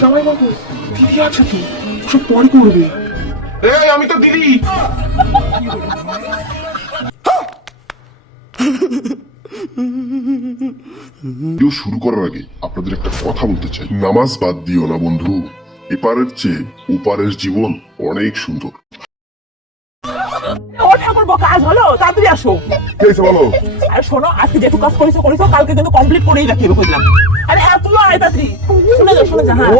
জামাই বাবু, দিদি আছে তো, সব পরে করবে। এই আমি তো দিদি। ভিডিও শুরু করার আগে আপনাদের একটা কথা বলতে চাই, নামাজ বাদ দিও না বন্ধু, এপারের চেয়ে ওপারের জীবন অনেক সুন্দর। ও ঠাকুর কাজ হলো, তাড়াতাড়ি আসো। কি হয়েছে বলো? আর শোনো, আজকে যেটুকু কাজ করেছো কালকে কিন্তু কমপ্লিট করেই রাখিবে কইলাম। আরে হ্যাঁ, তুই আয় তাড়াতাড়ি। শুনে যা হ্যাঁ,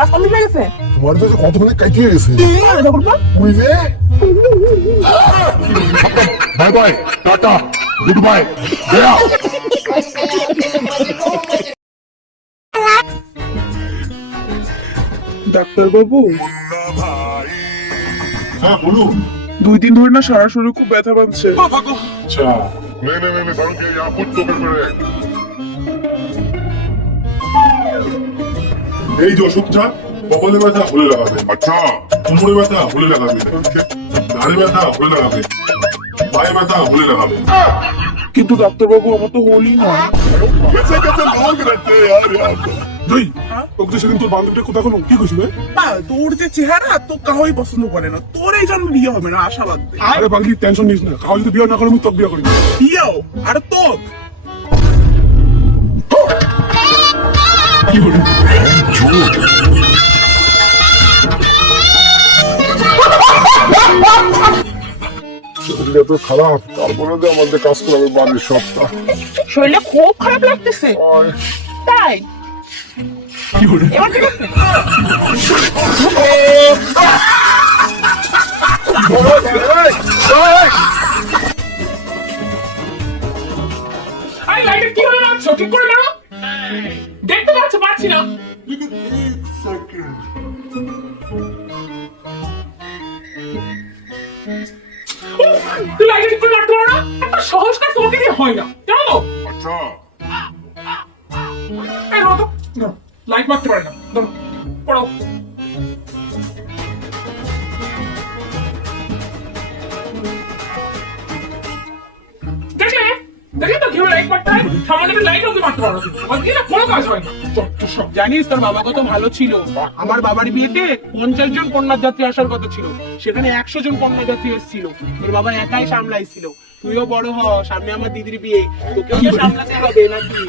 কাজ কমপ্লিট হয়ে গেছে। তোমার তো কতক্ষণে কাইকে গেছে। আরে ঠাকুর পা ওই যে bye bye, tata, good bye, Gaya. Doctor বাবু, হ্যাঁ বলুন। 2 দিন ধরে না সারা শরীরে খুব ব্যথা বাঁধছে। अच्छा नहीं सारों के यहाँ कुछ तो गड़बड़ है। এই যে ওষুধটা কপালে ব্যথা হলে লাগাবে, আচ্ছা কোমরে ব্যথা হলে লাগাবে, ঘাড়ে ব্যথা হলে লাগাবে, পায়ে ব্যথা হলে লাগাবে। কিন্তু ডাক্তার বাবু, আমার তো হোলই নয়। कैसे कैसे लोग रहते हैं यार यहाँ पे। তুই তোকে সেদিন তোর বান্ধবীটা কোথাও কোনো কি কইছিল? তোর যে চেহারা, তো কাউই পছন্দ করে না। তোর এই জন্য বিয়ে হবে না, আশাবাদ দে। আরে পাগলি, টেনশন নিস না, কাউ যদি বিয়ে না করে আমি তোকে বিয়ে করি। বিয়েও আর তোর শরীরটা তো খারাপ, তারপরে তো আমাদের কাজ করাবে বাড়ির সবটা। শরীরটা খুব খারাপ লাগতেছে। তাই এবার ঠিক আছে? আরে লাইটে কি হলো? মারছো, ঠিক করে মারো। দেখতে পাচ্ছি না। তুই লাইটে ঠিক করে মারতে পারো না? একটা সহজ কাজ তোমাকে দিয়ে হয় না, জানো তো? अच्छा এই ধরো তো, ধরো। লাইট মারতে পারে না, ধরো, পড়ো। দেখলে তো কিভাবে লাইট মারতে হয়? সামান্য একটা লাইট ওকে মারতে পারো না। আর কি না, কোনো কাজ হয় না। যত সব। জানিস তোর বাবা কত ভালো ছিল। আমার বাবার বিয়েতে 50 জন কন্যাযাত্রী আসার কথা ছিল, সেখানে 100 জন কন্যাযাত্রী এসেছিল। তোর বাবা একাই সামলাইছিল। তুইও বড় হ, সামনে আমার দিদির বিয়ে, তোকেও তো সামলাতে হবে নাকি?